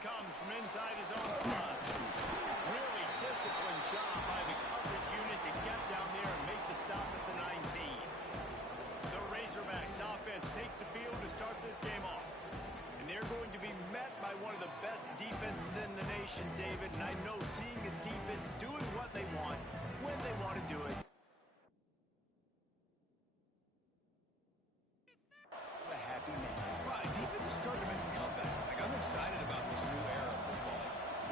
comes from inside his own 5. Really disciplined job by the coverage unit to get down there and make the stop at the 19. The Razorbacks offense takes the field to start this game off. And they're going to be met by one of the best defenses in the nation, David. And I know seeing a defense doing what they want, when they want to do it. A happy man. Well, defense is starting to make a comeback. Like, I'm excited about this new era of football.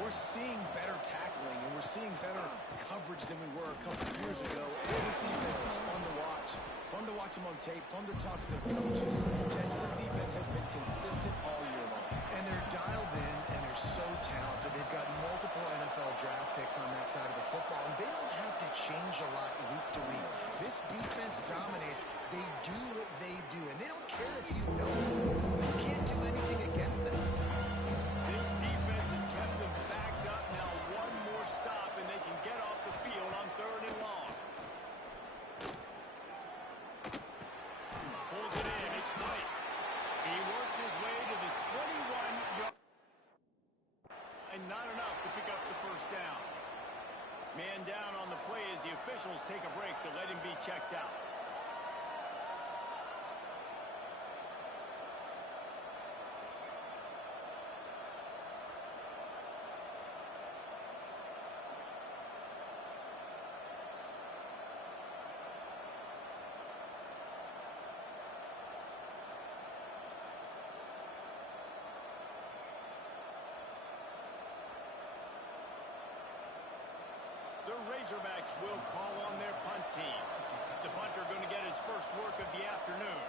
We're seeing better tackling, and we're seeing better coverage than we were a couple of years ago. And this defense is fun to watch. Fun to watch them on tape. Fun to talk to their coaches. Jesse, this defense has been consistent all year long. And they're dialed in, and they're so talented. They've got multiple NFL draft picks on that side of the football, and they don't have to change a lot week to week. This defense dominates. They do what they do, and they don't care if you know them. You can't do anything against them. This defense has kept them backed up. Now one more stop, and they can get off the field on 3rd and long. Pulls it in. It's White. He works his way to the 21-yard. And not enough to pick up the first down. Man down on the play as the officials take a break to let him be checked out. The Razorbacks will call on their punt team. The punter going to get his first work of the afternoon.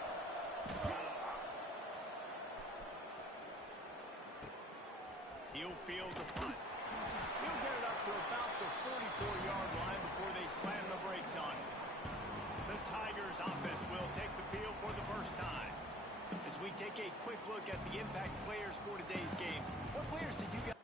He'll field the punt. He'll get it up to about the 44-yard line before they slam the brakes on it. The Tigers offense will take the field for the first time. As we take a quick look at the impact players for today's game, what players did you guys...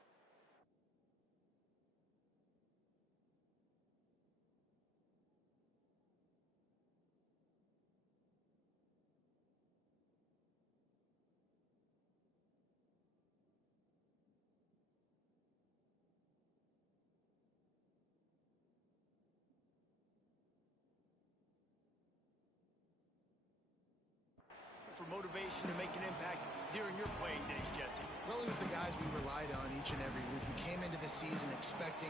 for motivation to make an impact during your playing days, Jesse? Well, it was the guys we relied on each and every week. We came into the season expecting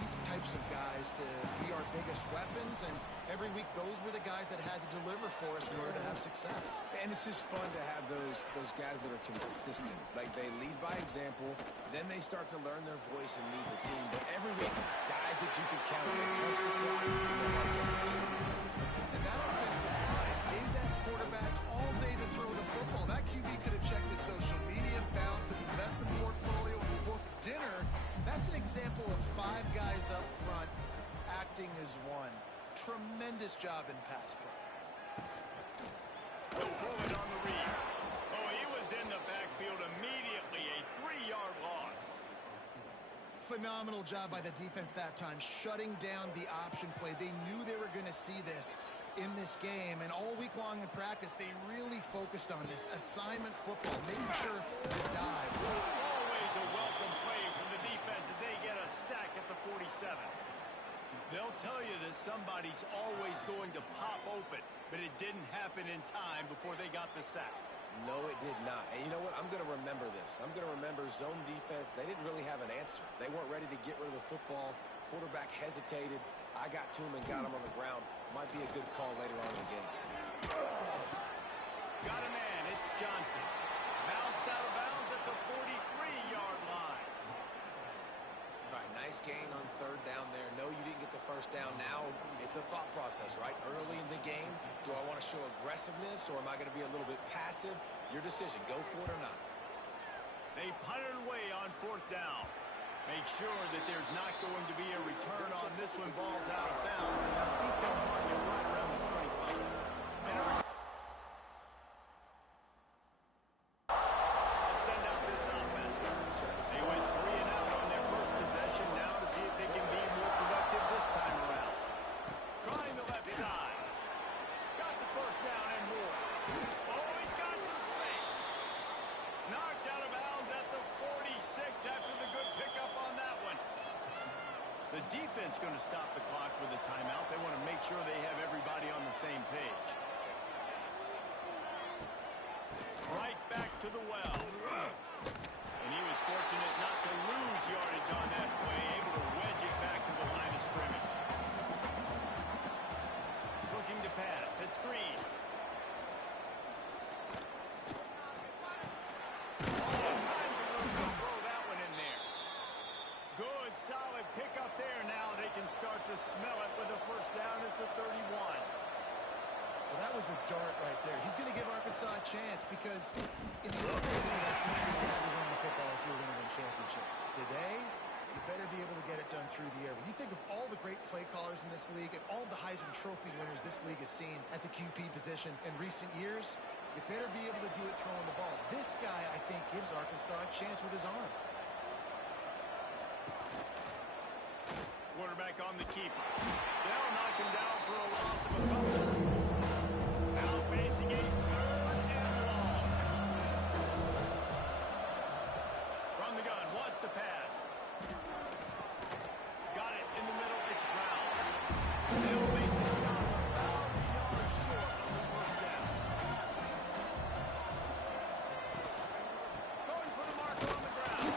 these types of guys to be our biggest weapons, and every week those were the guys that had to deliver for us in order to have success. And it's just fun to have those guys that are consistent. Like, they lead by example, then they start to learn their voice and lead the team. But every week, guys that you can count on, they punch the clock, and that offensive line gave that quarterback all day to throw the football. That QB could have checked his social media, balanced his investment portfolio, and booked dinner. That's an example of 5 guys up front acting as one. Tremendous job in pass pro. He'll throw it on the read. Oh, he was in the backfield immediately. A 3-yard loss. Phenomenal job by the defense that time, shutting down the option play. They knew they were going to see this in this game, and all week long in practice, they really focused on this assignment football, making sure to dive. Always a welcome play from the defense as they get a sack at the 47. They'll tell you that somebody's always going to pop open, but it didn't happen in time before they got the sack. No, it did not. And you know what? I'm going to remember this. I'm going to remember zone defense. They didn't really have an answer. They weren't ready to get rid of the football. Quarterback hesitated. I got to him and got him on the ground. Might be a good call later on in the game. Got a man. It's Johnson. Bounced out of bounds at the 43-yard line. All right, nice gain on 3rd down there. No, you didn't get the first down. Now it's a thought process, right? Early in the game, do I want to show aggressiveness or am I going to be a little bit passive? Your decision. Go for it or not. They punted away on 4th down. Make sure that there's not going to be a return on this one. Ball's out of bounds, and I think they'll mark it right around the 25. And send out this offense. They went 3 and out on their first possession. Now to see if they can be more productive this time around. Trying the left side. Got the first down and more. Oh, he's got some space. Knocked out of bounds at the 46. The defense going to stop the clock with a timeout. They want to make sure they have everybody on the same page. Right back to the well. And he was fortunate not to lose yardage on that play, able to wedge it back to the line of scrimmage. Looking to pass. It's Green. All kinds of room to throw that one in there. Good, solid pickup there. Now they can start to smell it with a first down at the 31. Well, that was a dart right there. He's going to give Arkansas a chance because in the old days in the SEC, you had to run the football if you were going to win championships. Today, you better be able to get it done through the air. When you think of all the great play callers in this league and all of the Heisman Trophy winners this league has seen at the QP position in recent years, you better be able to do it throwing the ball. This guy, I think, gives Arkansas a chance with his arm. Quarterback on the keeper. They'll knock him down for a loss of a couple. Now facing a 3rd and long. From the gun, wants to pass. Got it in the middle. It's Brown. They'll make the stop about a yard short of the first down. Going for the marker on the ground.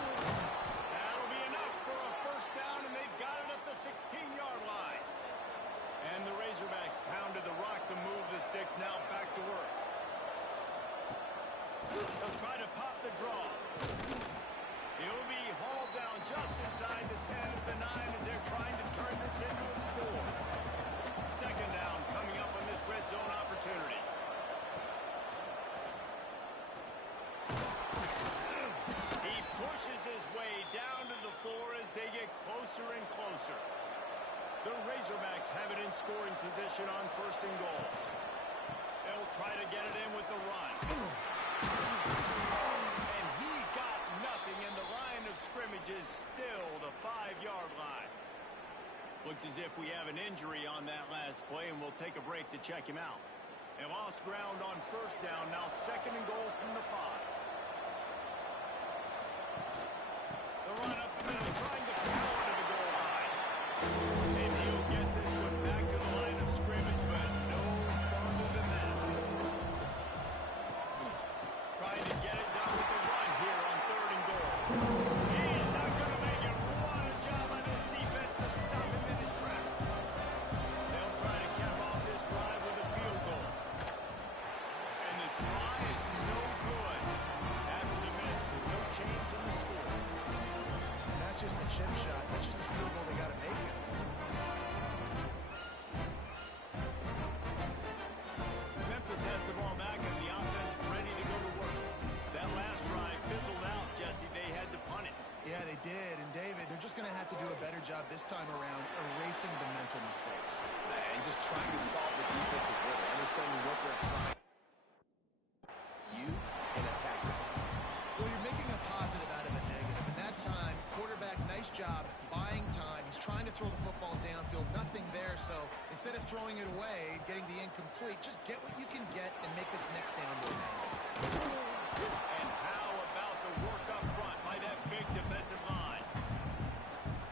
That'll be enough for a first down, and they've got it at the 16-yard line. And the Razorbacks pounded the rock to move the sticks. Now back to work. They'll try to pop the draw. He'll be hauled down just inside the 10 of the 9 as they're trying to turn this into a score. Second down coming up on this red zone opportunity. He pushes his way down to the 4 as they get closer and closer. The Razorbacks have it in scoring position on 1st and goal. They'll try to get it in with the run. And he got nothing, and the line of scrimmage is still the 5-yard line. Looks as if we have an injury on that last play, and we'll take a break to check him out. They lost ground on 1st down, now 2nd and goal from the 5. The run up the middle, trying to power to the goal line. And he'll get this one back to the line of scrimmage, but no farther than that. Trying to get it done with the run here on 3rd and goal. He's not going to make it. What a job on his defense to stop him in his tracks. They'll try to cap off this drive with a field goal. And the try is no good. After the miss, no change in the score. And that's just a chip shot. That's just a field goal they got to make, guys. Memphis has the ball back and the offense ready to go to work. That last drive fizzled out, Jesse. They had to punt it. Yeah, they did. And, David, they're just going to have to do a better job this time around erasing the mental mistakes. And just trying to solve the defensive riddle, understanding what they're trying to do and attack them. Well, you're making a positive out of a negative. And that time, quarterback, nice job, buying time. He's trying to throw the football downfield. Nothing there. So instead of throwing it away, getting the incomplete, just get what you can get and make this next down more manageable. And how about the work up front by that big defensive line?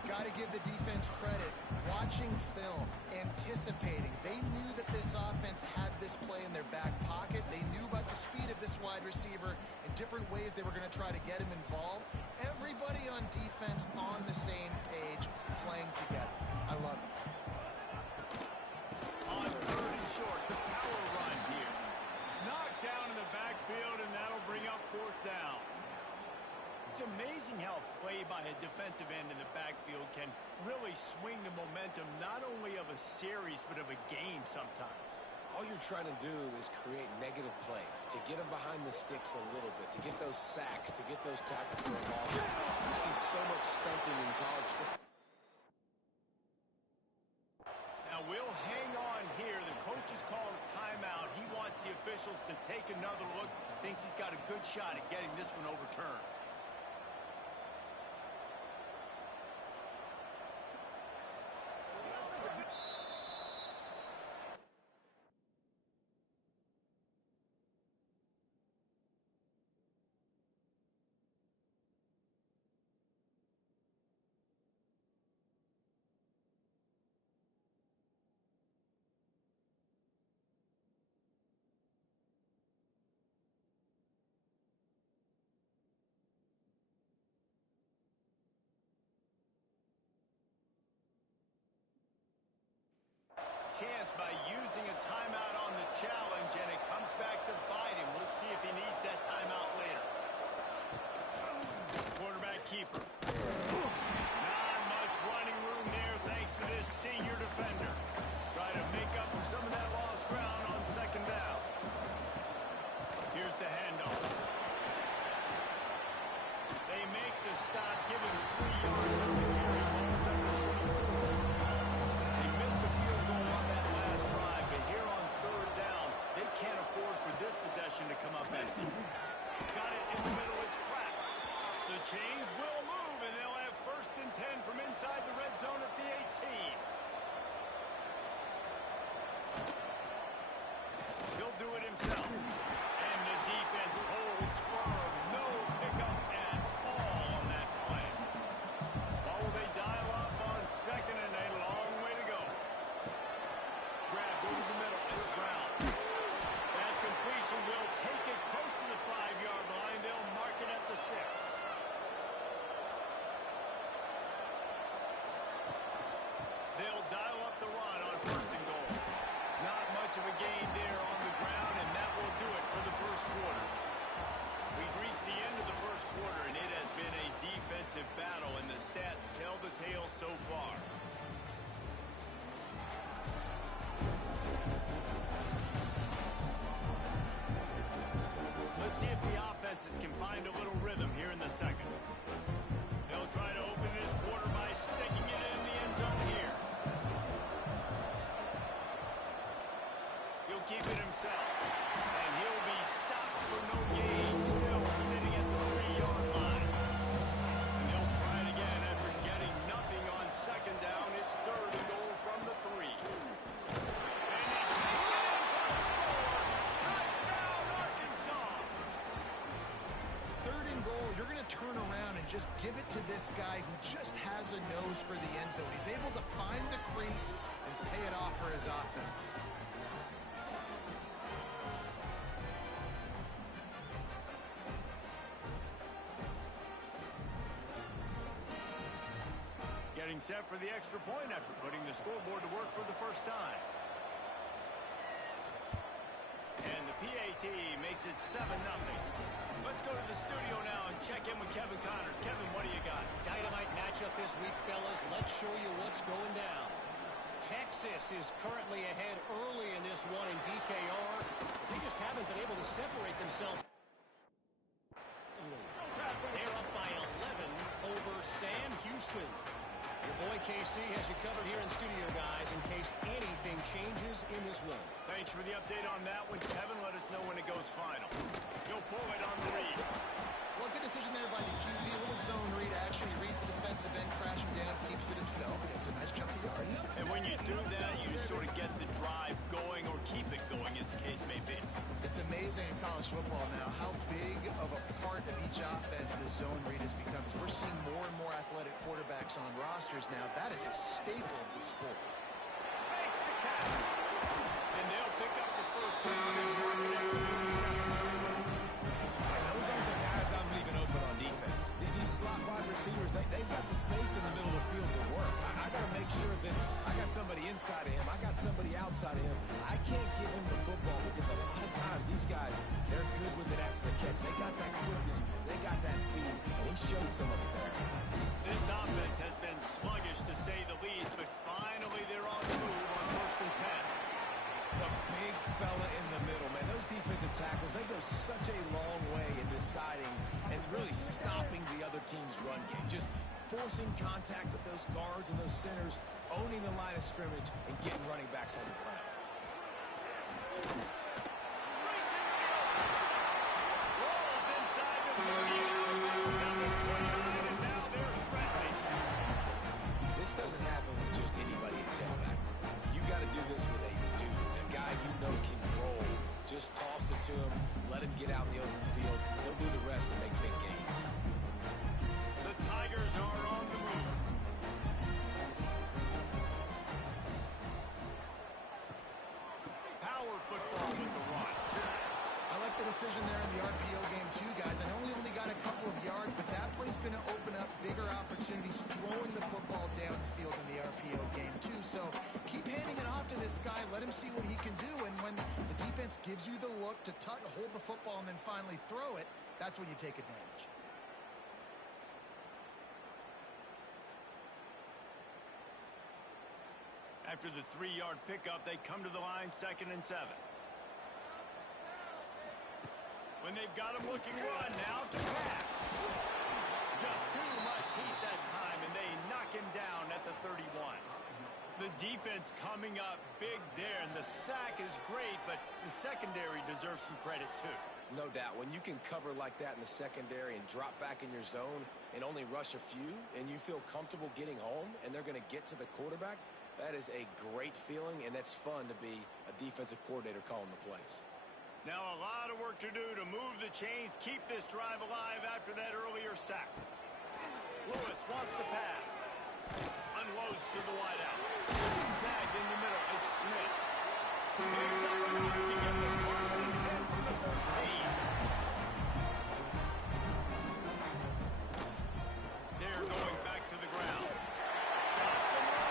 Got to give the defense credit. Watching film, anticipating. They knew that this offense had this play in their back pocket. They knew about the speed of this wide receiver and different ways they were going to try to get him involved. Everybody on defense on the same page, playing together. I love it. On 3rd and short, the power run here. Knocked down in the backfield, and that'll bring up 4th down. It's amazing how play by a defensive end in the backfield can really swing the momentum not only of a series but of a game sometimes. All you're trying to do is create negative plays, to get them behind the sticks a little bit, to get those sacks, to get those tackles for losses. You see so much stunting in college football. Now we'll hang on here. The coach has called a timeout. He wants the officials to take another look. Thinks he's got a good shot at getting this one overturned. chance by using a timeout on the challenge, and it comes back to bite him. We'll see if he needs that timeout later. Quarterback keeper. Not much running room there thanks to this senior defender. Try to make up for some of that lost ground on second down. Here's the handoff. They make the stop, giving 3 yards on the carry. Holmes up to 24. They missed a field goal on that last drive, but here on third down, they can't afford for this possession to come up empty. Got it in the middle, it's Pratt. The change will move, and they'll have 1st and 10 from inside the red zone at the 18. He'll do it himself. And the defense holds firm. No pickup at all on that play. Or will they dial up on second and a long way to go? Grab over the middle. It's Brown. That completion will take it close to the 5-yard line. They'll mark it at the 6. They'll dial up the run on 1st and goal. Not much of a gain there on the ground, and that will do it for the first quarter. We've reached the end of the first quarter, and it has been a defensive battle, and the stats tell the tale so far. Let's see if the offenses can find a little rhythm here in the second. They'll try to open this quarter by sticking it in the end zone here. He'll keep it himself, and he'll be stopped for no gain, still sitting at the 3-yard line. And they'll try it again after getting nothing on second down. It's 3rd and goal from the 3. And he kicks it in for a score. Touchdown, Arkansas! 3rd and goal, you're going to turn around and just give it to this guy who just has a nose for the end zone. He's able to find the crease and pay it off for his offense. Getting set for the extra point after putting the scoreboard to work for the first time. And the PAT makes it 7-0. Let's go to the studio now and check in with Kevin Connors. Kevin, what do you got? Dynamite matchup this week, fellas. Let's show you what's going down. Texas is currently ahead early in this one in DKR. They just haven't been able to separate themselves. They're up by 11 over Sam Houston. Your boy KC has you covered here in studio, guys, in case anything changes in this one. Thanks for the update on that one, Kevin. Let us know when it goes final. You'll pull it on the read. Well, good decision there by the QB. A little zone read action. He reads the defensive end, crashing down, keeps it himself, gets a nice chunk of yards. And when you do that, you sort of get the drive going or keep it going, as the case may be. It's amazing in college football now how big of a part of each offense the zone read has become. We're seeing more and more athletic quarterbacks on rosters now. That is a staple of the sport. Makes the catch. And they'll pick up the first down and mark it at the 37. And those aren't the guys I'm leaving open on defense. These slot wide receivers, they've got the space in the middle of the field to work. I got to make sure that I got somebody inside of him. I got somebody outside of him. I can't give him the football because a lot of times these guys, they're good with it after the catch. They got that quickness. They got that speed. And he showed some of it there. This offense has been sluggish, to say the least, but finally they're on the move on 1st and 10. The big fella in the middle, man. Those defensive tackles, they go such a long way in deciding and really stopping the other team's run game. Just forcing contact with those guards and those centers, owning the line of scrimmage, and getting running backs on the ground. Brings it field. Rolls inside the 30 and out of bounds on the 29, and now they're threatening. This doesn't happen with just anybody at tailback. You got to do this with a dude, a guy you know can roll. Just toss it to him, let him get out in the open field. He'll do the rest and make big gains. The Tigers are on the move. Power football with the run. I like the decision there in the RPO game too, guys. I know we only got a couple of yards, but that play's going to open up bigger opportunities throwing the football downfield in the RPO game too. So keep handing it off to this guy, let him see what he can do, and when the defense gives you the look to hold the football and then finally throw it, that's when you take advantage. After the 3-yard pickup, they come to the line, 2nd and 7. When they've got him looking run, now to pass. Just too much heat that time, and they knock him down at the 31. The defense coming up big there, and the sack is great, but the secondary deserves some credit too. No doubt. When you can cover like that in the secondary and drop back in your zone and only rush a few, and you feel comfortable getting home, and they're going to get to the quarterback, that is a great feeling, and that's fun to be a defensive coordinator calling the plays. Now a lot of work to do to move the chains, keep this drive alive after that earlier sack. Lewis wants to pass. Unloads to the wideout. Snagged in the middle. It's Smith. Hands up to Mike to get the first and 10 from the 13. They're going back to the ground. Got some room.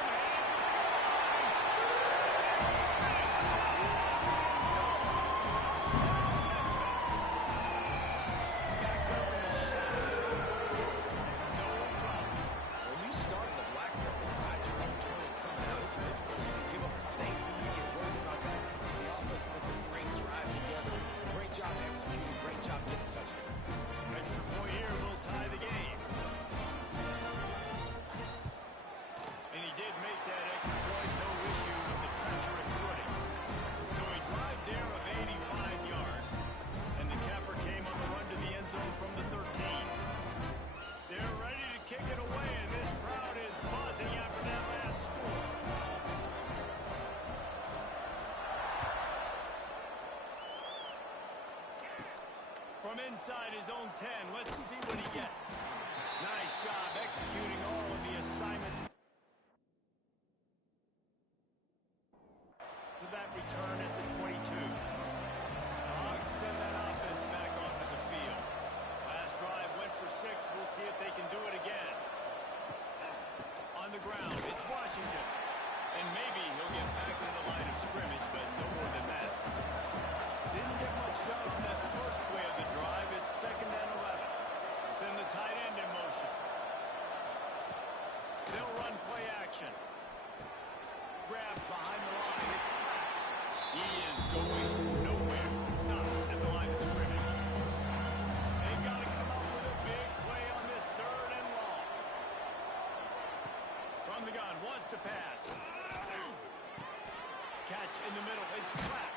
From inside his own 10, let's see what he gets. Nice job executing all of the assignments. To that return at the 22. The Hogs send that offense back onto the field. Last drive went for 6. We'll see if they can do it again. On the ground, it's Washington. And maybe he'll get back to the line of scrimmage, but no more than that. Didn't get much done on that first play of the drive. It's 2nd and 11. Send the tight end in motion. They'll run play action. Grabbed behind the line. It's Pratt. He is going nowhere. Stop at the line of scrimmage. They've got to come up with a big play on this 3rd and long. From the gun, wants to pass. Catch in the middle. It's Pratt.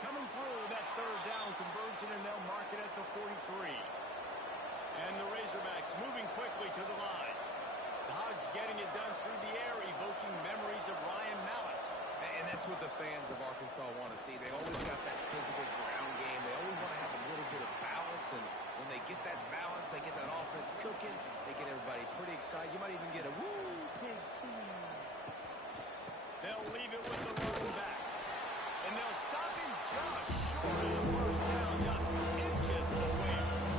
Coming through that 3rd down conversion, and they'll mark it at the 43. And the Razorbacks moving quickly to the line. The Hogs getting it done through the air, evoking memories of Ryan Mallett. And that's what the fans of Arkansas want to see. They always got that physical ground game. They always want to have a little bit of balance, and when they get that balance, they get that offense cooking, they get everybody pretty excited. You might even get a woo, Pig C. They'll leave it with the running back. And they'll stop him just short of the first down, just inches away from the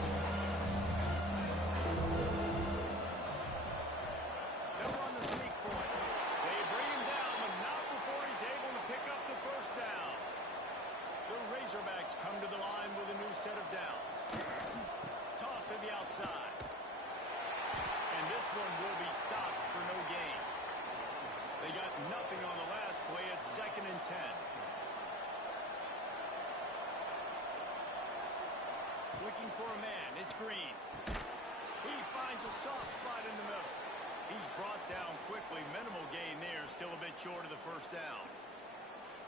They'll run the sneak for it. They bring him down, but not before he's able to pick up the first down. The Razorbacks come to the line with a new set of downs. Toss to the outside. And this one will be stopped for no gain. They got nothing on the last play. It's 2nd and 10. Looking for a man. It's Green. He finds a soft spot in the middle. He's brought down quickly. Minimal gain there. Still a bit short of the first down.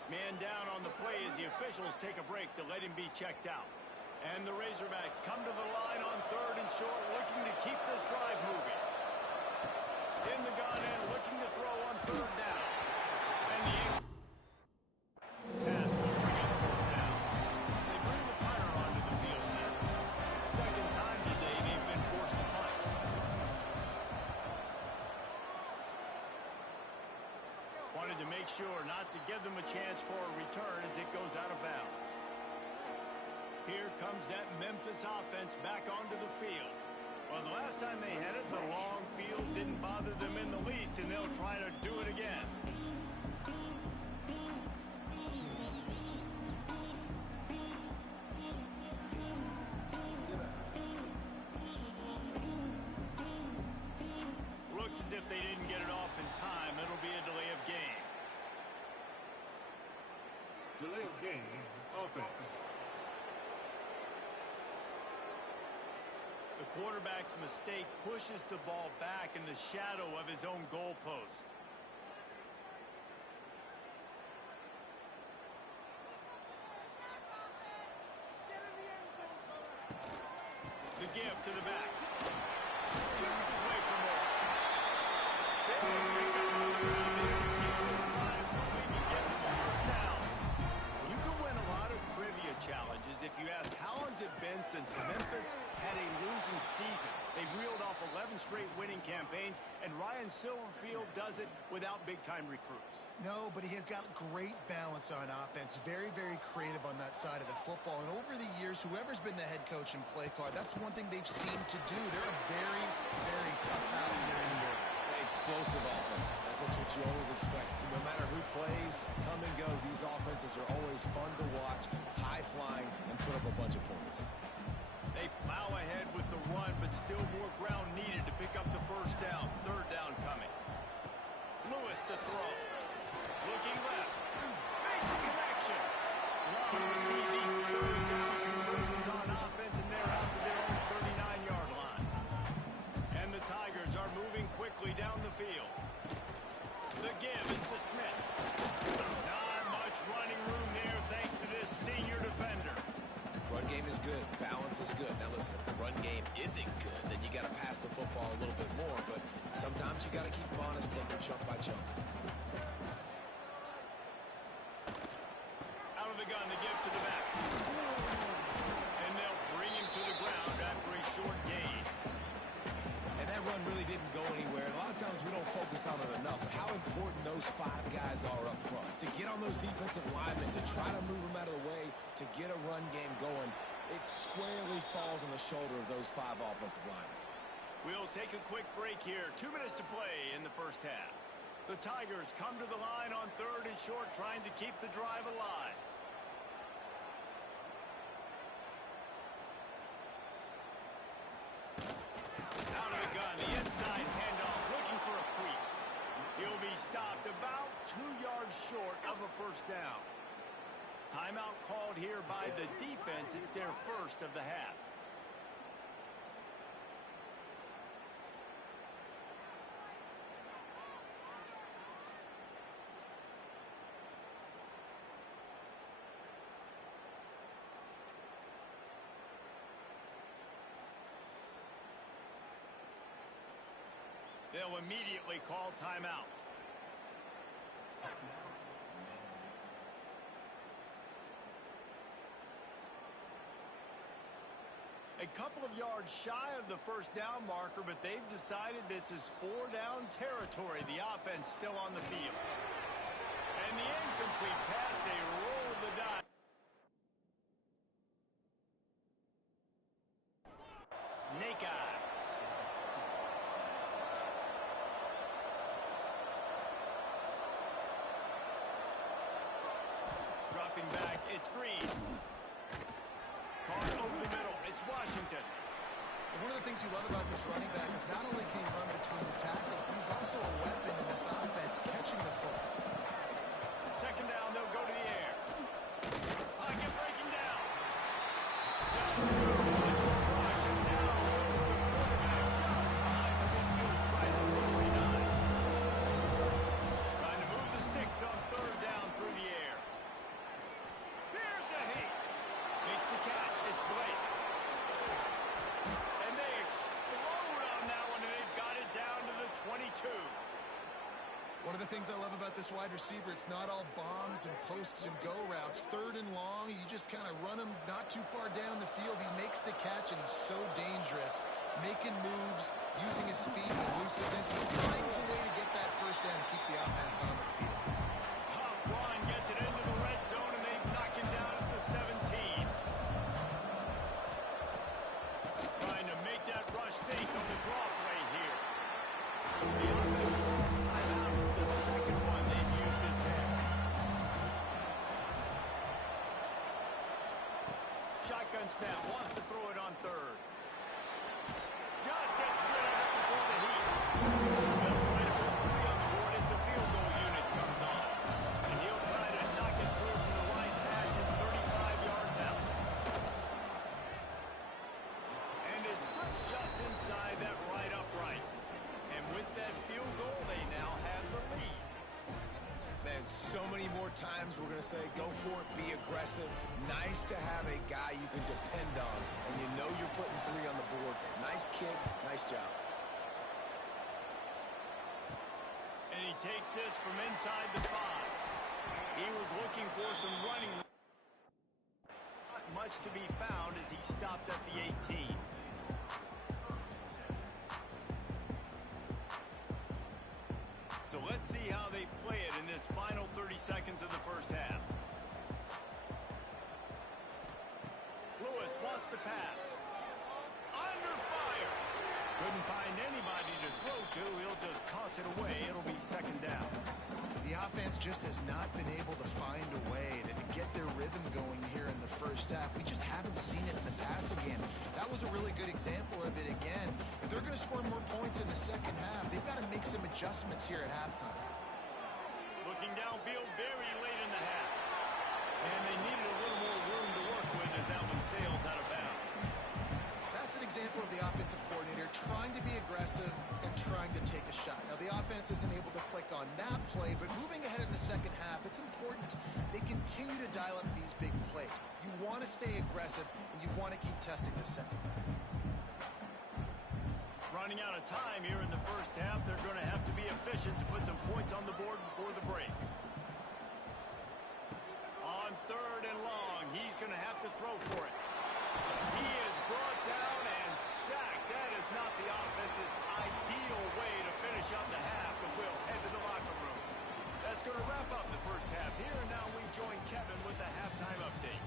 Man down on the play as the officials take a break to let him be checked out. And the Razorbacks come to the line on 3rd and short, looking to keep this drive moving. In the gun and looking to throw on 3rd down. And the pass will bring up 4th down. They bring the punter onto the field here. 2nd time today they've been forced to punt. Wanted to make sure not to give them a chance for a return as it goes out of bounds. Here comes that Memphis offense back onto the field. Well, the last time they had it, the long field didn't bother them in the least, and they'll try to do it again. delay of game, offense. The quarterback's mistake pushes the ball back in the shadow of his own goalpost. The give to the back. Jukes his way for more. They pick up on the ground there to keep this drive moving and get to the first down. You can win a lot of trivia challenges if you ask how long's it been since Memphis had a losing season. They've reeled off 11 straight winning campaigns, and Ryan Silverfield does it without big-time recruits. No, but he has got great balance on offense. Very, very creative on that side of the football. And over the years, whoever's been the head coach and play caller, that's one thing they've seemed to do. They're a very, very tough out in their indoor. Explosive offense. That's what you always expect. No matter who plays, come and go, these offenses are always fun to watch, high-flying, and put up a bunch of points. They plow ahead with the run, but still more ground needed to pick up the first down. Third down coming. Lewis to throw. Looking left. Makes a connection. Love to see these third down conversions on offense, and they're out to their own 39-yard line. And the Tigers are moving quickly down the field. The give is to Smith. Not much running room there thanks to this senior defender. Run game is good. Balance is good. Now listen, if the run game isn't good, then you got to pass the football a little bit more. But sometimes you got to keep them honest, take them chunk by chunk. Out of the gun to give to the back. And they'll bring him to the ground after a short gain. And that run really didn't go anywhere. A lot of times we don't focus on it enough, but how important those five guys are up front. To get on those defensive linemen, to try to move them out of the way, to get a run game going, it squarely falls on the shoulder of those five offensive linemen. We'll take a quick break here. 2 minutes to play in the first half. The Tigers come to the line on third and short, trying to keep the drive alive. Out of the gun, the inside handoff, looking for a crease. He'll be stopped about 2 yards short of a first down. Timeout called here by the defense. It's their first of the half. They'll immediately call timeout. A couple of yards shy of the first down marker, but they've decided this is 4-down territory. The offense still on the field. And the incomplete pass, they roll the dice. Snake eyes. Dropping back, it's Green. Caught over the middle, it's Washington. And one of the things you love about this running back is not only can he run between the tackles, but he's also a weapon in this offense, catching the football. Second down, they'll go to the air. Pocket breaking down. Just too much rush, and now rolls the quarterback just behind the midfield stripe of 49. Trying to move the sticks on third down through the air. Here's a hit. Makes the catch. It's Blake. And they explode on that one, and they've got it down to the 22. One of the things I love about this wide receiver, it's not all bombs and posts and go routes. Third and long, you just kind of run him not too far down the field. He makes the catch, and he's so dangerous, making moves, using his speed and elusiveness. He finds a way to get that first down and keep the offense on the field. Tough run gets it into the red zone, and they knock him down at the 17. Trying to make that rush fake on the draw play here. The offense calls timeout. It's the second one they've used this half. Shotgun snap, wants to throw it on third. Just gets rid of it before the heat. They'll try to put 3 on the board as the field goal unit comes on. And he'll try to knock it through from the right times we're going to say go for it, be aggressive. Nice to have a guy you can depend on, and you know you're putting 3 on the board. Nice kick, nice job. And he takes this from inside the 5. He was looking for some running. Not much to be found as he stopped at the 18. So let's see how they play it in this final 30 seconds of the first half. Lewis wants to pass. Under fire. Couldn't find anybody to throw to. He'll just toss it away. It'll be second down. The offense just has not been able to find a way to get their rhythm going here in the first half. We just haven't seen it in the passing game. That was a really good example of it again. If they're going to score more points in the second half, they've got to make some adjustments here at halftime. Looking downfield very late in the half. And they needed a little more room to work with as that one sails out of bounds. That's an example of the offensive coordinator trying to be aggressive and trying to take a shot. Now, the offense isn't able to click on that play, but moving ahead in the second half, it's important they continue to dial up these big plays. You want to stay aggressive, and you want to keep testing the second. Running out of time here in the first half, they're going to have to be efficient to put some points on the board before the break. On 3rd and long, he's going to have to throw for it. He is brought down and sacked. That is not the offense's ideal way to finish up the half, but we'll head to the locker room. That's going to wrap up the first half here, and now we join Kevin with the halftime update.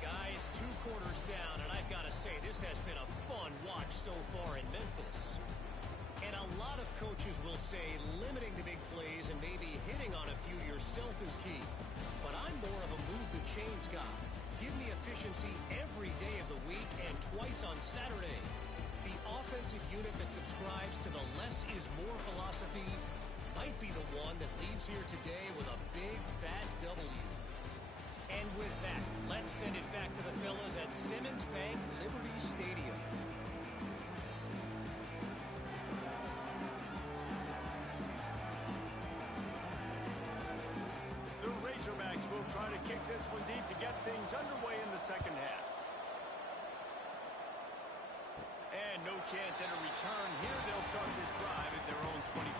Guys, 2 quarters down, and I've got to say, this has been a fun watch so far in Memphis. And a lot of coaches will say limiting the big plays and maybe hitting on a few yourself is key. But I'm more of a move the chains guy. Give me efficiency every day of the week and twice on Saturday. The offensive unit that subscribes to the less is more philosophy might be the one that leaves here today with a big fat W. And with that, let's send it back to the fellas at Simmons Bank Liberty Stadium. The Razorbacks will try to kick this one deep to get things underway in the second half. And no chance at a return here. They'll start this drive at their own 25.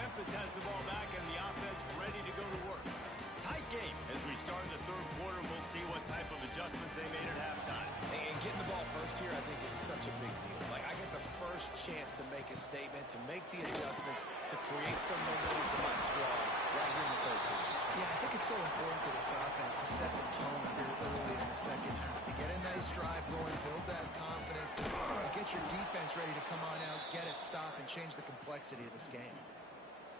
Memphis has the ball back and the offense ready to go to work. Tight game as we start in the 3rd quarter. We'll see what type of adjustments they made at halftime. And getting the ball first here, I think, is such a big deal. Like, I get the first chance to make a statement, to make the adjustments, to create some momentum for my squad right here in the 3rd quarter. Yeah, I think it's so important for this offense to set the tone here early in the second half, to get a nice drive going, build that confidence, and get your defense ready to come on out, get a stop, and change the complexity of this game.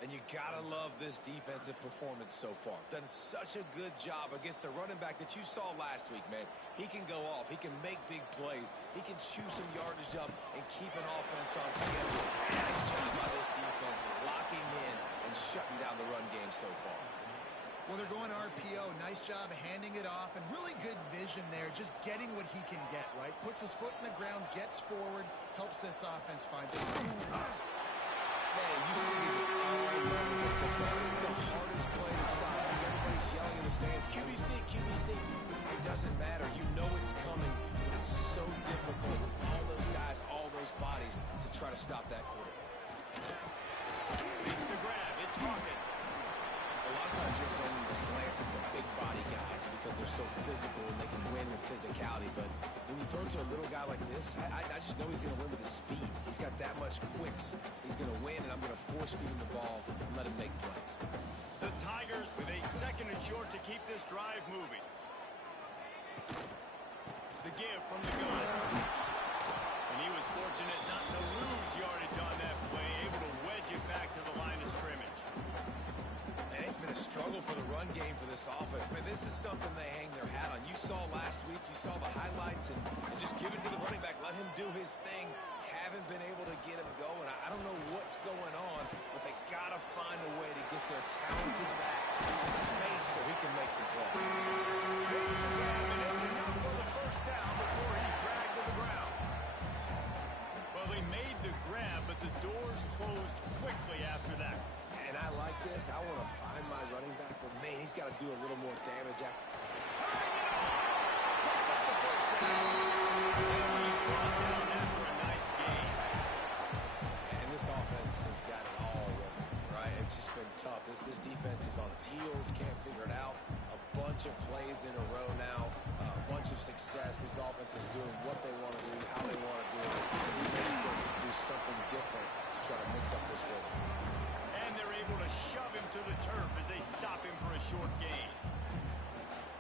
And you gotta love this defensive performance so far. Done such a good job against a running back that you saw last week, man. He can go off. He can make big plays. He can chew some yardage up and keep an offense on schedule. Nice job by this defense locking in and shutting down the run game so far. Well, they're going RPO. Nice job handing it off, and really good vision there, just getting what he can get, right? Puts his foot in the ground, gets forward, helps this offense find it. Man, you see these at all levels of football. It's the hardest play to stop. Everybody's yelling in the stands, QB sneak, QB sneak. It doesn't matter. You know it's coming, but it's so difficult with all those guys, all those bodies, to try to stop that quarterback. Makes the grab. It's Hawkins. A lot of times you're throwing these slants to the big body guys because they're so physical and they can win with physicality. But when you throw to a little guy like this, I just know he's going to win with his speed. He's got that much quicks. He's going to win, and I'm going to force feed him the ball and let him make plays. The Tigers with a 2nd and short to keep this drive moving. The give from the gun. And he was fortunate not to lose yardage on that play, able to wedge it back to the line of scrimmage. And it's been a struggle for the run game for this offense. Man, this is something they hang their hat on. You saw last week, you saw the highlights, and just give it to the running back. Let him do his thing. Haven't been able to get him going. I don't know what's going on, but they got to find a way to get their talented back some space so he can make some plays. Makes the grab, and it's enough for the first down before he's dragged to the ground. Well, they made the grab, but the doors closed quickly after that. And I like this. I want to find my running This defense is on its heels, can't figure it out. A bunch of plays in a row now, a bunch of success. This offense is doing what they want to do, how they want to do it. The defense is going to do something different to try to mix up this rhythm. And they're able to shove him to the turf as they stop him for a short gain.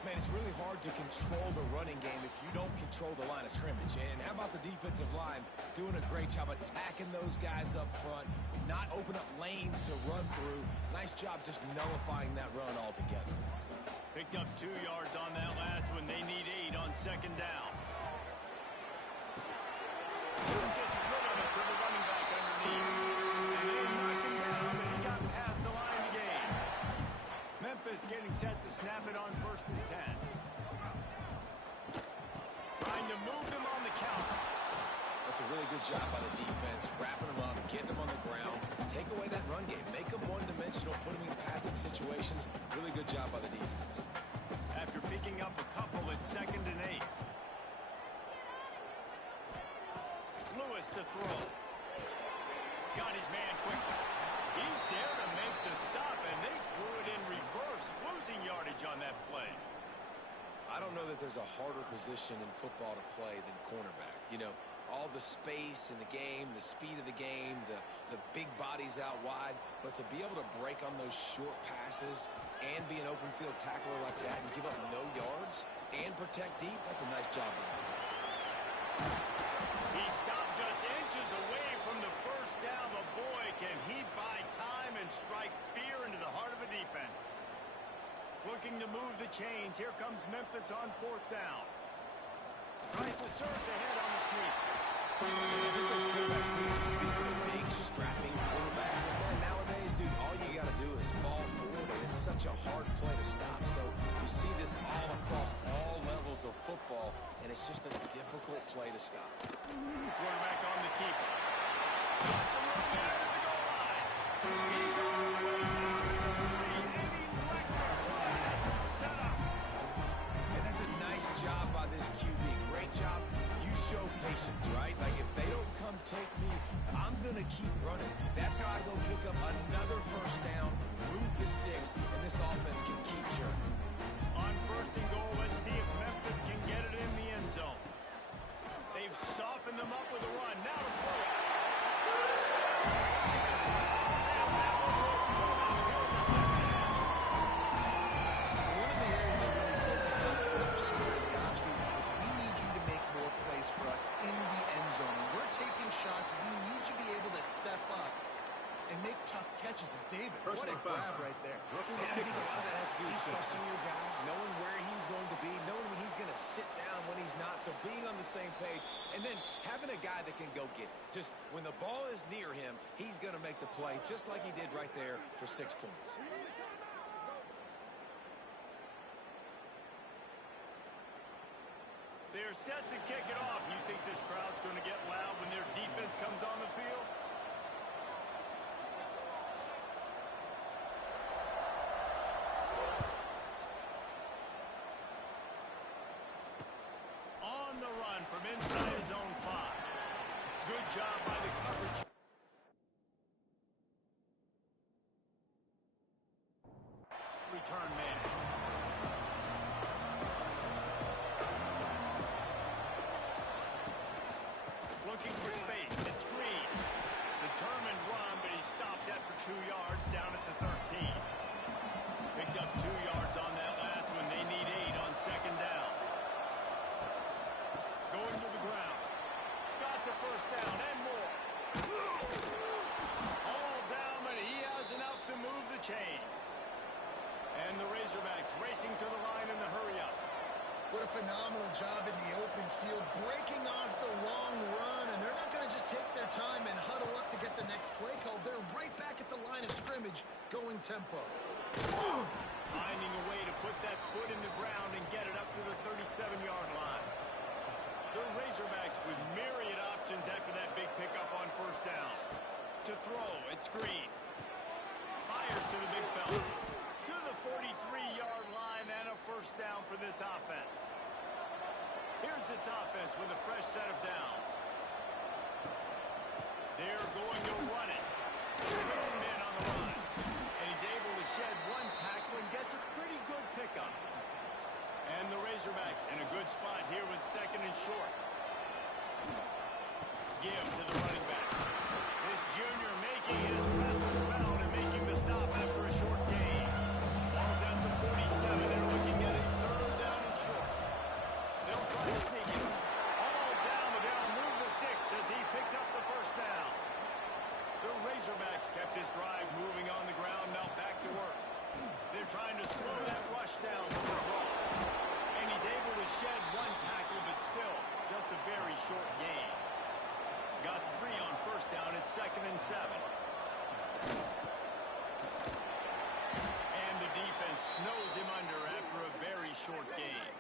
Man, it's really hard to control the running game if you don't control the line of scrimmage. And how about the defensive line doing a great job attacking those guys up front, not open up lanes to run through. Nice job just nullifying that run altogether. Picked up 2 yards on that last one. They need 8 on second down. This gets rid of it to the running back underneath. And they knock him down, but he got past the line of game. Memphis getting set to snap it on 1st and 10. Trying to move them on the counter. That's a really good job by the defense, wrapping them up, getting them on the ground. Take away that run game. Make them one-dimensional, put them in passing situations. Really good job by the defense. After picking up a couple at 2nd and 8. Lewis to throw. Got his man quickly. He's there to make the stop, and they threw it in reverse, losing yardage on that play. I don't know that there's a harder position in football to play than cornerback. You know, all the space in the game, the speed of the game, the big bodies out wide. But to be able to break on those short passes and be an open field tackler like that and give up no yards and protect deep, that's a nice job. He stopped just inches away from the first down. But boy, can he buy time and strike fear into the heart of a defense. Looking to move the chains. Here comes Memphis on 4th down. Tries to surge ahead on the sneak. And I think those quarterback sneaks used to be for the big, strapping quarterbacks. But man, nowadays, dude, all you got to do is fall forward, and it's such a hard play to stop. So you see this all across all levels of football, and it's just a difficult play to stop. Quarterback on the keeper. Lots of room there to the goal line. He's all the way down to the 3, and he electric one has him set up. And that's a nice job by this QB. Great job. You show patience, right? Like, if they don't come take me, I'm going to keep running. That's how I go pick up another first down, move the sticks, and this offense can keep churning. On 1st and goal, let's see if Memphis can get it in the end zone. They've softened them up with a run. Now to throw it. And that one will come out here in the second half. One of the areas they really focused on with this receiver in the offseason was we need you to make more plays for us in the end zone. When we're taking shots, we need you to be able to step up and make tough catches. And David, what a grab right there. And I think a lot of that has to do with trusting your guy, knowing where he's going to be, knowing when he's going to sit down, when he's not. So being on the same page, and then having a guy that can go get it. Just when the ball is near him, he's going to make the play, just like he did right there for 6 points. They're set to kick it off. You think this crowd's going to get loud when their defense comes on the field? On the run from inside his own 5. Good job by the coverage. Return man. Looking for space. It's Green. Determined run, but he stopped after 2 yards down at the 13. Picked up 2 yards on that last one. They need 8 on second down. Going to the ground. Got the first down and more. All down, but he has enough to move the chains. And the Razorbacks racing to the line in the hurry-up. What a phenomenal job in the open field, breaking off the long run, and they're not going to just take their time and huddle up to get the next play called. They're right back at the line of scrimmage, going tempo. Finding a way to put that foot in the ground and get it up to the 37-yard line. The Razorbacks with myriad options after that big pickup on first down. To throw, it's Green. Fires to the big fella. To the 43-yard line and a first down for this offense. Here's this offense with a fresh set of downs. They're going to run it. Six men on the run. And he's able to 7. And the defense snows him under after a very short game.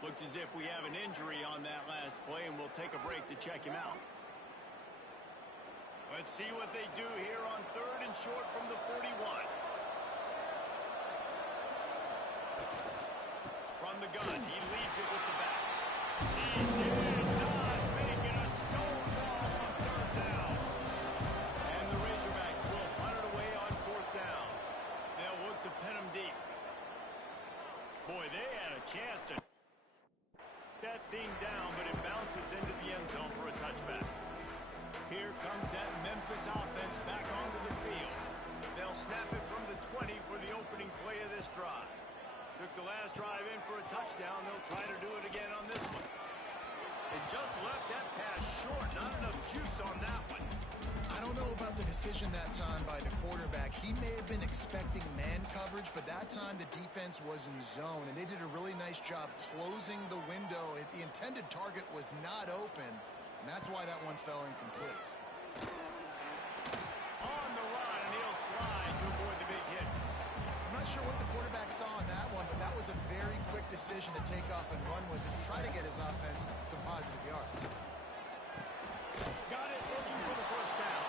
Looks as if we have an injury on that last play, and we'll take a break to check him out. Let's see what they do here on 3rd and short from the 41. From the gun, he leaves it with the back. He did not make it a stonewall on 3rd down. And the Razorbacks will punt it away on 4th down. They'll look to pin him deep. Boy, they had a chance to that thing down, but it bounces into the end zone for a touchback. Here comes that Memphis offense back onto the field. They'll snap it from the 20 for the opening play of this drive. Took the last drive in for a touchdown. They'll try to do it again on this one. It just left that pass short. Not enough juice on that one. I don't know about the decision that time by the quarterback. He may have been expecting man coverage, but that time the defense was in zone, and they did a really nice job closing the window. The intended target was not open, and that's why that one fell incomplete. On the run, and he'll slide to avoid the big hit. I'm not sure what the quarterback saw on that one, but that was a very quick decision to take off and run with and try to get his offense some positive yards. Got it, looking for the first down.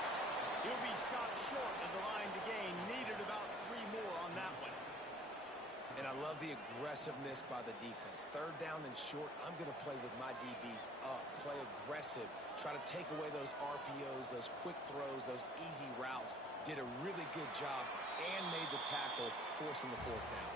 He'll be stopped short of the line to gain. Needed about 3 more on that one. And I love the aggressiveness by the defense. 3rd down and short, I'm going to play with my DBs up. Play aggressive. Try to take away those RPOs, those quick throws, those easy routes. Did a really good job and made the tackle, forcing the 4th down.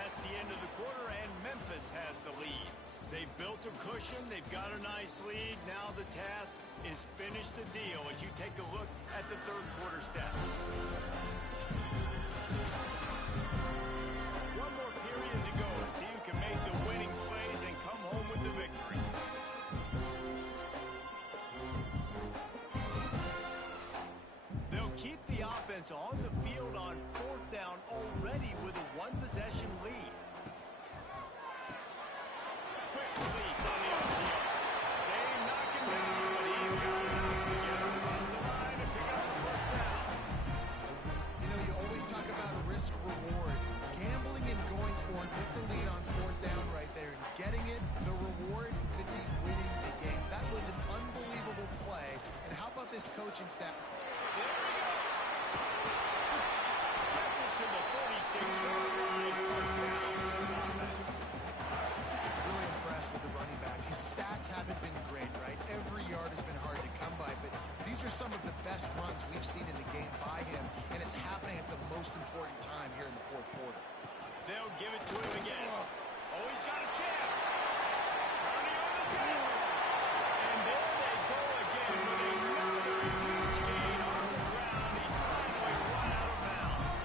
That's the end of the quarter, and Memphis has the lead. They've built a cushion. They've got a nice lead. Now the task is finish the deal as you take a look at the 3rd quarter stats. One more period to go to see who can make the winning plays and come home with the victory. They'll keep the offense on the field on 4th down already with a 1-possession lead. Quick release on the RPO. They knock him down, but he's got enough to get across the line and pick up the first down. You know, you always talk about a risk-reward. Gambling and going for it with the lead on 4th down right there and getting it, the reward could be winning the game. That was an unbelievable play. And how about this coaching staff? There we go. Gets it to the 46-yard line. First down for this offense. Really impressed with the running back. His stats haven't been great, right? Every yard has been hard to come by, but these are some of the best runs we've seen in the game by him, and it's happening at the most important time here in the 4th quarter. They'll give it to him again. Oh, he's got a chance. Counting on the Jets. And there they go again with another huge gain on the ground. He's finally run out of bounds.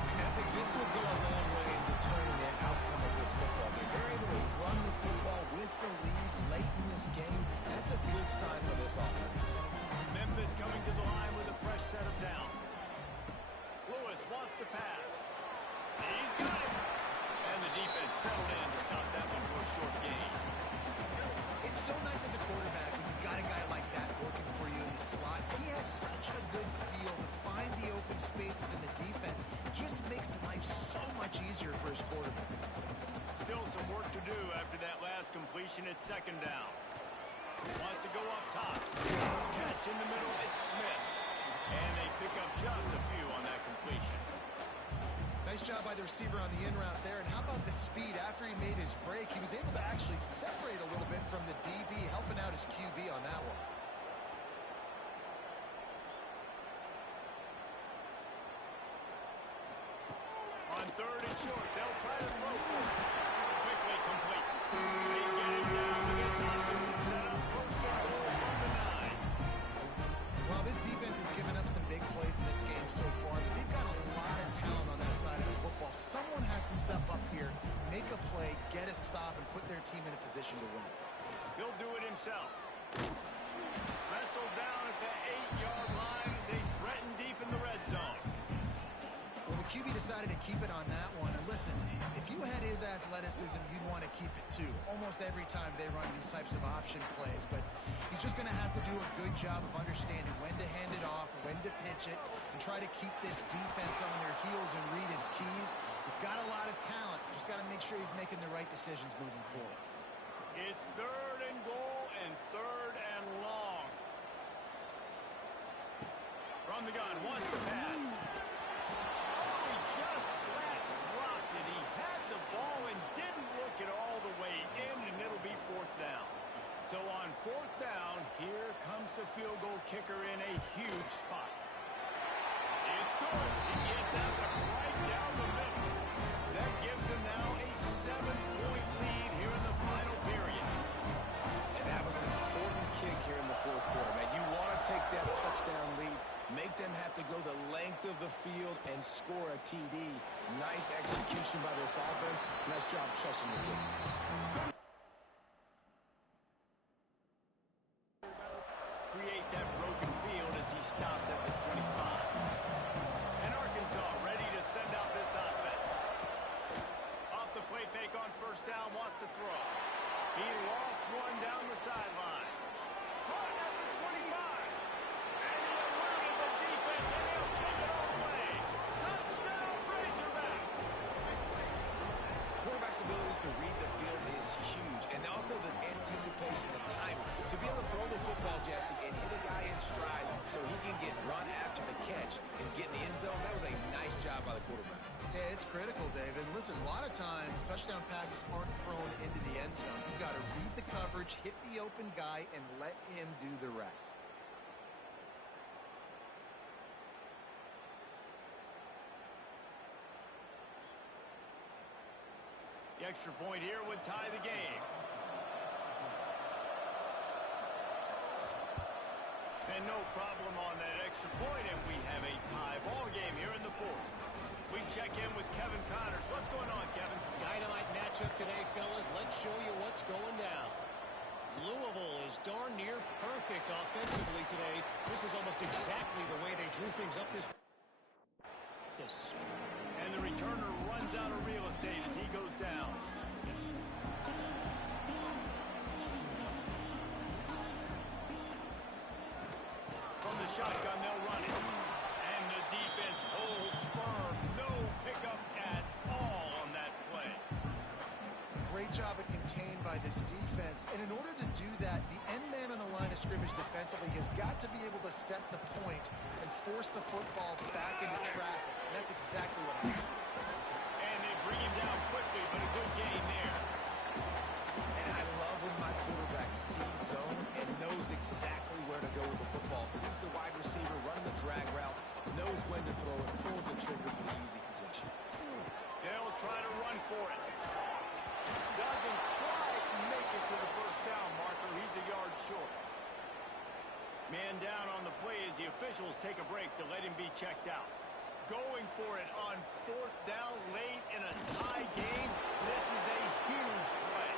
And I think this will go a long way in determining the outcome of this football game. They're able to run the football with the lead late in this game. That's a good sign for this offense. Memphis coming to the line with a fresh set of downs. Lewis wants to pass. He's got it. And the defense settled in to stop that one for a short gain. It's so nice as a quarterback when you've got a guy like that working for you in the slot. He has such a good feel to find the open spaces in the defense. It just makes life so much easier for his quarterback. Still some work to do after that last completion at 2nd down. Wants to go up top. Catch in the middle, it's Smith. And they pick up just a few on that completion. Nice job by the receiver on the in route there. And how about the speed after he made his break? He was able to actually separate a little bit from the DB, helping out his QB on that one. On 3rd and short, they'll try to throw for it. Quickly complete. They get him down to this offense to set up 1st and goal from the 9. Well, this defense has given up some big plays in this game so far, but they've got a lot of talent on that side of the football. Someone has to step up here, make a play, get a stop, and put their team in a position to win. He'll do it himself. Wrestled down at the 8-yard line as they threaten deep in the red zone. Well, the QB decided to keep it on that one. And listen, if you had his athleticism, you'd want to keep it too. Almost every time they run these types of option plays. But he's just going to have to do a good job of understanding when to hand it off, when to pitch it, and try to keep this defense on their heels and read his keys. He's got a lot of talent. Just got to make sure he's making the right decisions moving forward. It's 3rd and goal and 3rd and long. From the gun, wants to pass. Oh, he just flat dropped it. He had the ball and didn't look it all the way in, and it'll be 4th down. So on 4th down, here comes the field goal kicker in a huge spot. It's good. He gets that one right down the middle. That gives him now a 7-point lead here in the final period. And that was an important kick here in the 4th quarter, man. You want to take that touchdown lead, make them have to go the length of the field and score a TD. Nice execution by this offense. Nice job trusting the kick. Create that broken field as he stopped at the 25. And Arkansas ready to send out this offense. Off the play fake on 1st down, wants to throw. He lost one down the sideline. Caught at the 25. And he eluded the defense, and he'll take it all the way. Touchdown, Razorbacks. Quarterback's abilities to read the field is huge, and also the anticipation, the time to be able to throw the football, Jesse, and hit a guy in stride so he can get run after the catch and get in the end zone. That was a nice job by the quarterback. Yeah, it's critical, David. Listen, a lot of times touchdown passes aren't thrown into the end zone. You've got to read the coverage, hit the open guy, and let him do the rest. The extra point here would tie the game. And no problem on that extra point, and we have a tie ball game here in the 4th. We check in with Kevin Connors. What's going on, Kevin? Dynamite matchup today, fellas. Let's show you what's going down. Louisville is darn near perfect offensively today. This is almost exactly the way they drew things up this. And the returner runs out of real estate as he goes down. From the shotgun, they'll run it. And the defense holds firm. No pickup at all on that play. Great job at contained by this defense. And in order to do that, the end man on the line of scrimmage defensively has got to be able to set the point and force the football back into traffic. And that's exactly what happened. And they bring him down quickly, but a good gain there. And I love when my quarterback sees zone and knows exactly where to go with the football. Sees the wide receiver running the drag route, knows when to throw it, pulls the trigger for the easy completion. They'll try to run for it. Doesn't quite make it to the 1st down marker. He's a yard short. Man down on the play as the officials take a break to let him be checked out. Going for it on 4th down late in a tie game. This is a huge play.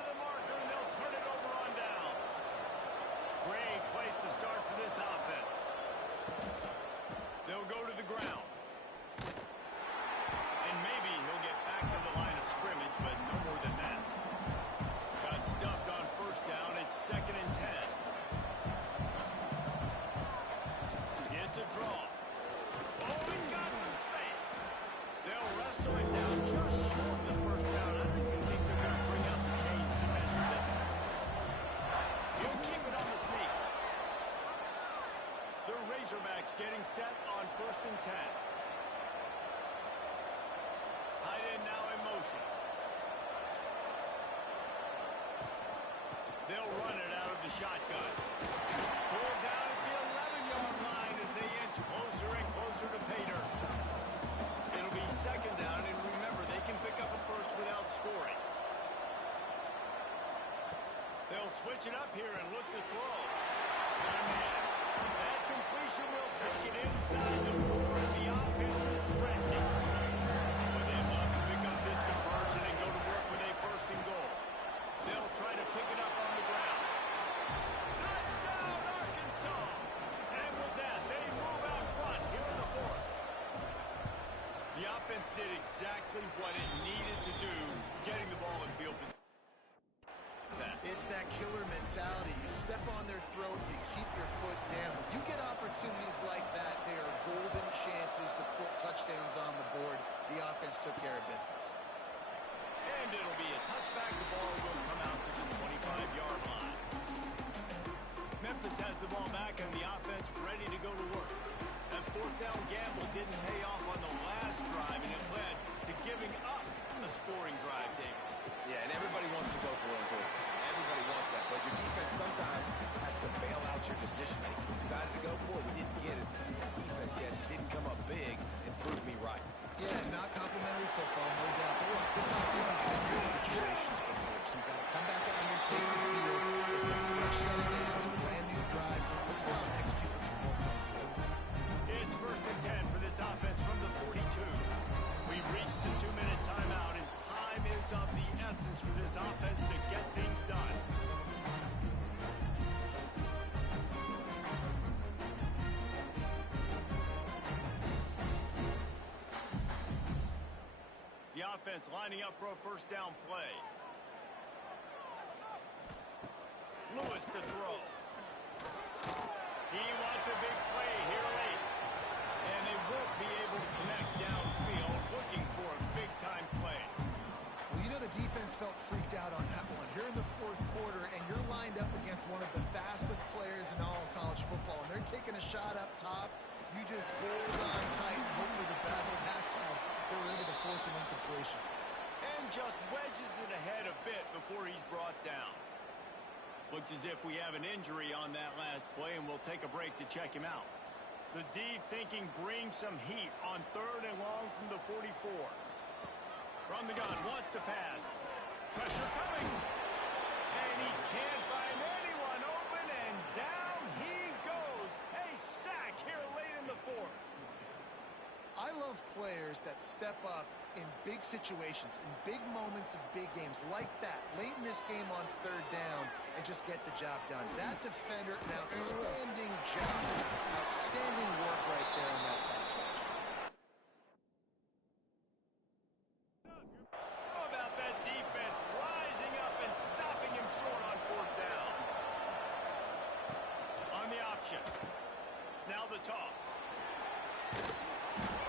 The marker, and they'll turn it over on downs. Great place to start for this offense. They'll go to the ground. And maybe he'll get back to the line of scrimmage, but no more than that. Got stuffed on 1st down. It's 2nd and 10. It's a draw. Oh, he's got some space. They'll wrestle it down just short of the 1st down. I don't even think they're going to bring out the chains to measure this one. He'll keep it on the sneak. The Razorbacks getting set on 1st and 10. Tight end now in motion. They'll run it out of the shotgun. Pulled down at the 11-yard line as they inch closer and closer to pay dirt. It'll be 2nd down, and remember, they can pick up a 1st without scoring. They'll switch it up here and look to throw. That completion will take it inside the 4, and the offense is threatening. But they'd love to pick up this conversion and go to work with a 1st and goal. They'll try to pick it up on the ground. Touchdown, Arkansas! offense did exactly what it needed to do, getting the ball in field position. It's that killer mentality. You step on their throat, you keep your foot down. You get opportunities like that, they are golden chances to put touchdowns on the board. The offense took care of business. And it'll be a touchback. The ball will come out to the 25-yard line. Memphis has the ball back and the offense ready to go to work. That fourth down gamble didn't pay off on the last drive, and it led to giving up a scoring drive, David. Yeah, and everybody wants to go for it. Everybody wants that, but your defense sometimes has to bail out your decision making. We decided to go for it. We didn't get it. The defense, Jesse, didn't come up big and prove me right. Yeah, not complimentary football, no doubt. But look, this offense has been in these situations before, so you've got to come back out here, take the field. It's a fresh set of downs, a brand new drive. Let's go out and execute with some points on the board. It's 1st and 10 for this offense from the 42. We've reached the 2-minute timeout, and time is of the essence for this offense to get things done. The offense lining up for a first down play. Lewis to throw. He wants a big play here late. And they won't be able to connect downfield, looking for a big-time play. Well, you know the defense felt freaked out on that one. You're in the fourth quarter, and you're lined up against one of the fastest players in all of college football. And they're taking a shot up top. You just hold on tight and hope for the best, and that's how they were able to force an incompletion. And just wedges it ahead a bit before he's brought down. Looks as if we have an injury on that last play, and we'll take a break to check him out. The D thinking bring some heat on 3rd and long from the 44. From the gun, wants to pass. Pressure coming. And he can't find anyone open, and down he goes. A sack here late in the 4th. I love players that step up in big situations, in big moments of big games like that, late in this game on 3rd down, and just get the job done. That defender, an outstanding job. Outstanding work right there on that pass rush. How about that defense rising up and stopping him short on 4th down? On the option. Now the toss.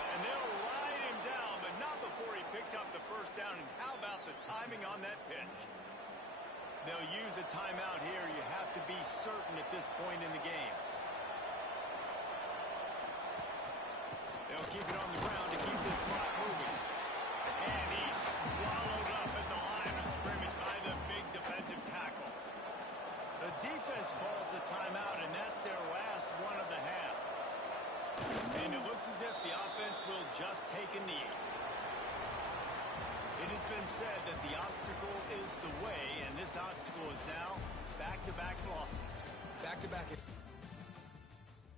And they'll ride him down, but not before he picks up the first down. And how about the timing on that pitch? They'll use a timeout here. You have to be certain at this point in the game. They'll keep it on the ground to keep this clock moving. And he's swallowed up at the line of scrimmage by the big defensive tackle. The defense calls the timeout, and that's their last one of the half. And it looks as if the offense will just take a knee. It has been said that the obstacle is the way, and this obstacle is now back-to-back losses. Back-to-back.